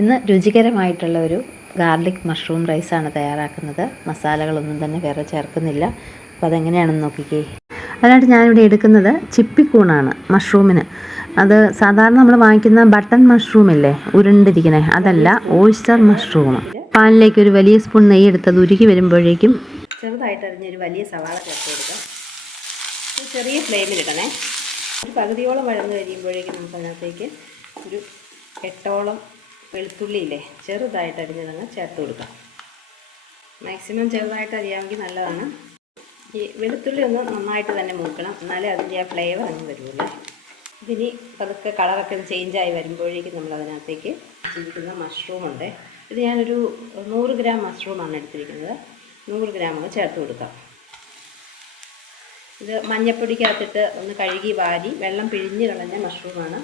ഇന്ന് രുചികരമായിട്ടുള്ള ഒരു garlic mushroom റൈസാണ് തയ്യാറാക്കുന്നത്. മസാലകളൊന്നും തന്നെ വേറെ ചേർക്കുന്നില്ല. അപ്പോൾ അതെങ്ങനെയാണെന്ന് നോക്കിക്കേ. അതിനായിട്ട് ഞാനിവിടെ എടുക്കുന്നത് ചിപ്പിക്കൂണാണ് മഷ്റൂമിന്. അത് സാധാരണ നമ്മൾ വാങ്ങിക്കുന്ന ബട്ടൺ മഷ്റൂം ഇല്ലേ, ഉരുണ്ടിരിക്കണേ, അതല്ല, ഓയിസ്റ്റർ മഷ്റൂം. പാനിലേക്ക് ഒരു വലിയ സ്പൂൺ നെയ്യ് എടുത്തത് ഉരുകി വരുമ്പോഴേക്കും ചെറുതായിട്ട് അരിഞ്ഞൊരു വലിയ സവാള ചേർത്ത് കൊടുക്കാം. ചെറിയ ഫ്ലെയിമിലിടണേ. ഒരു പകുതിയോളം വഴന്ന് കഴിയുമ്പോഴേക്കും നമുക്ക് അതിനകത്തേക്ക് ഒരു 8ഓളം വെളുത്തുള്ളിയില്ലേ, ചെറുതായിട്ട് അരിഞ്ഞതങ്ങ് ചേർത്ത് കൊടുക്കാം. മാക്സിമം ചെറുതായിട്ട് അരിയാമെങ്കിൽ നല്ലതാണ്. ഈ വെളുത്തുള്ളി ഒന്ന് നന്നായിട്ട് തന്നെ മൂക്കണം, എന്നാലേ അതിൻ്റെ ആ ഫ്ലേവർ അങ്ങ് വരുള്ളൂ. ഇതിനി പതുക്കെ കളറൊക്കെ ചേഞ്ചായി വരുമ്പോഴേക്കും നമ്മൾ അതിനകത്തേക്ക് ചെയ്തിരിക്കുന്ന മഷ്റൂമുണ്ട്. ഇത് ഞാനൊരു 100 ഗ്രാം മഷ്റൂമാണ് എടുത്തിരിക്കുന്നത്. 100 ഗ്രാം അങ്ങ് ചേർത്ത് കൊടുക്കാം. ഇത് മഞ്ഞപ്പൊടിക്കകത്തിട്ട് ഒന്ന് കഴുകി വാരി വെള്ളം പിഴിഞ്ഞ് കളഞ്ഞ മഷ്റൂമാണ്.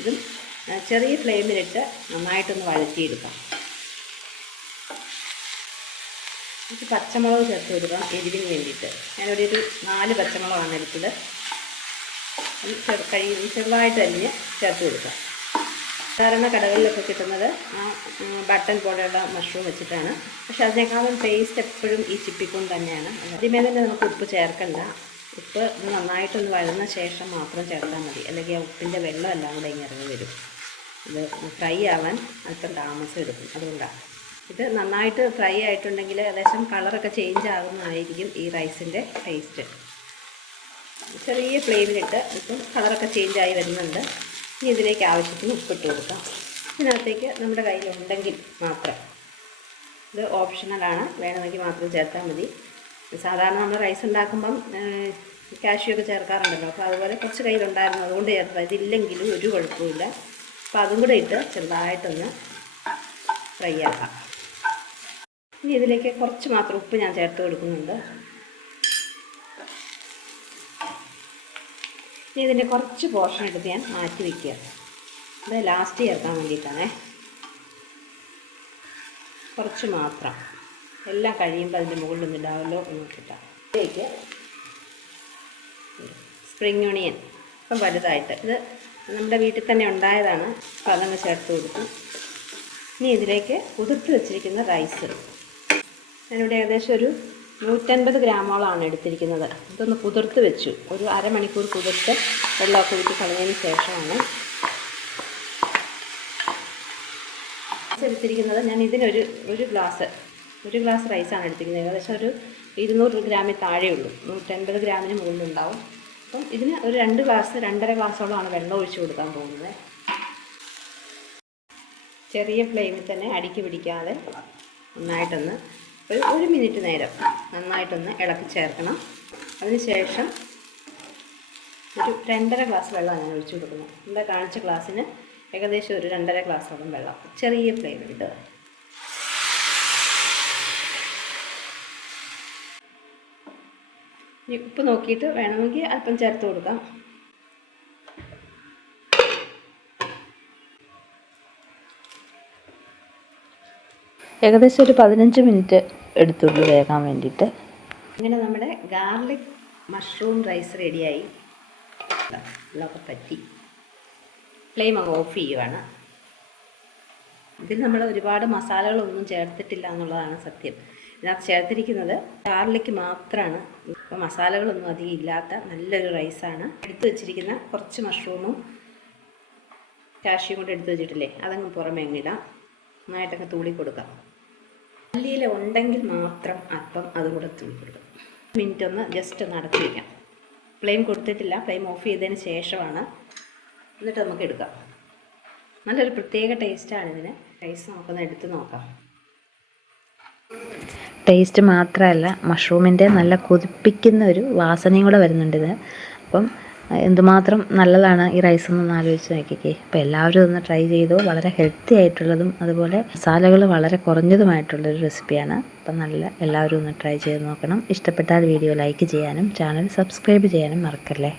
ഇതും ചെറിയ ഫ്ലെയിമിലിട്ട് നന്നായിട്ടൊന്ന് വഴറ്റിയെടുക്കാം. ഇത് പച്ചമുളക് ചേർത്ത് കൊടുക്കാം എരിവിന് വേണ്ടിയിട്ട്. ഞാനിവിടെ ഒരു 4 പച്ചമുളകാണ് എടുത്തത്. അത് ചെറുതായിട്ട് അരിഞ്ഞ് ചേർത്ത് കൊടുക്കാം. സാധാരണ കടകളിലൊക്കെ കിട്ടുന്നത് ബട്ടൺ പോലെയുള്ള മഷ്റൂം വെച്ചിട്ടാണ്. പക്ഷെ അതിനേക്കാളും ടേസ്റ്റ് എപ്പോഴും ഈ ചിപ്പിക്കൂൺ തന്നെയാണ്. ആദ്യമേ തന്നെ നമുക്ക് ഉപ്പ് ചേർക്കണ്ട. ഉപ്പ് നന്നായിട്ടൊന്ന് വഴന്ന ശേഷം മാത്രം ചേർത്താൽ മതി, അല്ലെങ്കിൽ ആ ഉപ്പിൻ്റെ വെള്ളം എല്ലാം കൂടെ ഇങ്ങനെ ഇറങ്ങി വരും. ഇത് ഫ്രൈ ആവാൻ അല്പം താമസം എടുക്കും. അതുകൊണ്ടാണ് ഇത് നന്നായിട്ട് ഫ്രൈ ആയിട്ടുണ്ടെങ്കിൽ ഏകദേശം കളറൊക്കെ ചേഞ്ച് ആകുന്നതായിരിക്കും ഈ റൈസിൻ്റെ ടേസ്റ്റ്. ചെറിയ ഫ്ലെയിമിലിട്ട് ഇപ്പം കളറൊക്കെ ചേഞ്ചായി വരുന്നുണ്ട്. ഇനി ഇതിലേക്ക് ആവശ്യത്തിന് ഉപ്പിട്ട് കൊടുക്കാം. ഇതിനകത്തേക്ക് നമ്മുടെ കയ്യിലുണ്ടെങ്കിൽ മാത്രം, ഇത് ഓപ്ഷണലാണ്, വേണമെങ്കിൽ മാത്രം ചേർത്താൽ മതി. സാധാരണ നമ്മൾ റൈസ് ഉണ്ടാക്കുമ്പം കാഷ്യൂ ഒക്കെ ചേർക്കാറുണ്ടല്ലോ, അപ്പോൾ അതുപോലെ കുറച്ച് കയ്യിലുണ്ടായിരുന്നു, അതുകൊണ്ട് ചേർത്താൽ. ഇതില്ലെങ്കിലും ഒരു കുഴപ്പമില്ല. അപ്പോൾ അതും കൂടെ ഇട്ട് ചെറുതായിട്ടൊന്ന് ഫ്രൈ ആക്കാം. ഇനി ഇതിലേക്ക് കുറച്ച് മാത്രം ഉപ്പ് ഞാൻ ചേർത്ത് കൊടുക്കുന്നുണ്ട്. ഇനി ഇതിൻ്റെ കുറച്ച് പോർഷൻ എടുത്ത് ഞാൻ മാറ്റി വയ്ക്കുക. അത് ലാസ്റ്റ് ചേർക്കാൻ വേണ്ടിയിട്ടാണേ. കുറച്ച് മാത്രം, എല്ലാം കഴിയുമ്പോൾ അതിൻ്റെ മുകളിലൊന്നും ഇടാമല്ലോ എന്ന് നോക്കിയിട്ടാണ്. ഇതിലേക്ക് സ്പ്രിംഗ് ഓണിയൻ ഇപ്പം വലുതായിട്ട്, ഇത് നമ്മുടെ വീട്ടിൽ തന്നെ ഉണ്ടായതാണ്, അപ്പോൾ അതങ്ങ് ചേർത്ത് കൊടുക്കും. ഇനി ഇതിലേക്ക് കുതിർത്ത് വെച്ചിരിക്കുന്ന റൈസ്, ഞാനിവിടെ ഏകദേശം ഒരു 150 ഗ്രാമോളമാണ് എടുത്തിരിക്കുന്നത്. ഇതൊന്ന് കുതിർത്ത് വെച്ചു, ഒരു അരമണിക്കൂർ കുതിർത്ത് വെള്ളമൊക്കെ ഊറ്റി കളഞ്ഞതിന് ശേഷമാണ് എടുത്തിരിക്കുന്നത്. ഞാൻ ഇതിനൊരു ഒരു ഗ്ലാസ് റൈസാണ് എടുത്തിരിക്കുന്നത്. ഏകദേശം ഒരു 200 ഗ്രാമിൽ താഴെയുള്ളൂ, 150 ഗ്രാമിന് മുകളിലുണ്ടാവും. അപ്പം ഇതിന് ഒരു 2-2.5 ഗ്ലാസോളമാണ് വെള്ളം ഒഴിച്ച് കൊടുക്കാൻ പോകുന്നത്. ചെറിയ ഫ്ലെയിമിൽ തന്നെ അടിക്ക് പിടിക്കാതെ നന്നായിട്ടൊന്ന് ഒരു മിനിറ്റ് നേരം നന്നായിട്ടൊന്ന് ഇളക്കി ചേർക്കണം. അതിനുശേഷം ഒരു 2.5 ഗ്ലാസ് വെള്ളമാണ് ഞാൻ ഒഴിച്ച് കൊടുക്കുന്നത്. ഇവിടെ കാണിച്ച ഗ്ലാസ്സിന് ഏകദേശം ഒരു 2.5 ഗ്ലാസോളം വെള്ളം ചെറിയ ഫ്ലെയിമിലിട്ട്. ഉപ്പ് നോക്കിയിട്ട് വേണമെങ്കിൽ അല്പം ചേർത്ത് കൊടുക്കാം. ഏകദേശം ഒരു 15 മിനിറ്റ് എടുത്തുള്ളൂ വേകാൻ വേണ്ടിയിട്ട്. ഇങ്ങനെ നമ്മുടെ ഗാർലിക് മഷ്റൂം റൈസ് റെഡിയായി. വെള്ളമൊക്കെ പറ്റി ഫ്ലെയിം അങ്ങ് ഓഫ് ചെയ്യുവാണ്. ഇതിൽ നമ്മൾ ഒരുപാട് മസാലകളൊന്നും ചേർത്തിട്ടില്ല എന്നുള്ളതാണ് സത്യം. ഇതിനകത്ത് ചേർത്തിരിക്കുന്നത് ഗാർലിക് മാത്രമാണ്. ഇപ്പോൾ മസാലകളൊന്നും അധികം ഇല്ലാത്ത നല്ലൊരു റൈസാണ്. എടുത്തു വെച്ചിരിക്കുന്ന കുറച്ച് മഷ്റൂമും കാഷ്യൂം കൂടെ എടുത്തു വെച്ചിട്ടില്ലേ, അതങ്ങ് പുറമേ അങ്ങിടാം. നന്നായിട്ടൊക്കെ തൂളി കൊടുക്കാം. മല്ലിയില ഉണ്ടെങ്കിൽ മാത്രം അല്പം അതും കൂടെ തൂളി കൊടുക്കാം. മിനിറ്റ് ഒന്ന് ജസ്റ്റ് ഒന്ന് അടച്ചു വയ്ക്കാം. ഫ്ലെയിം കൊടുത്തിട്ടില്ല, ഫ്ലെയിം ഓഫ് ചെയ്തതിന് ശേഷമാണ്. എന്നിട്ട് നമുക്ക് എടുക്കാം. നല്ലൊരു പ്രത്യേക ടേസ്റ്റാണ് ഇതിന്. റൈസ് നമുക്കൊന്ന് എടുത്ത് നോക്കാം. ടേസ്റ്റ് മാത്രമല്ല, മഷ്റൂമിൻ്റെ നല്ല കൊതിപ്പിക്കുന്ന ഒരു വാസനയും കൂടെ വരുന്നുണ്ട് ഇത്. അപ്പം എന്തുമാത്രം നല്ലതാണ് ഈ റൈസ് എന്നൊന്ന് ആലോചിച്ച് നോക്കിക്കേ. അപ്പോൾ എല്ലാവരും ഒന്ന് ട്രൈ ചെയ്തു. വളരെ ഹെൽത്തി ആയിട്ടുള്ളതും അതുപോലെ മസാലകൾ വളരെ കുറഞ്ഞതുമായിട്ടുള്ളൊരു റെസിപ്പിയാണ്. അപ്പം എല്ലാവരും ഒന്ന് ട്രൈ ചെയ്ത് നോക്കണം. ഇഷ്ടപ്പെട്ടാൽ വീഡിയോ ലൈക്ക് ചെയ്യാനും ചാനൽ സബ്സ്ക്രൈബ് ചെയ്യാനും മറക്കല്ലേ.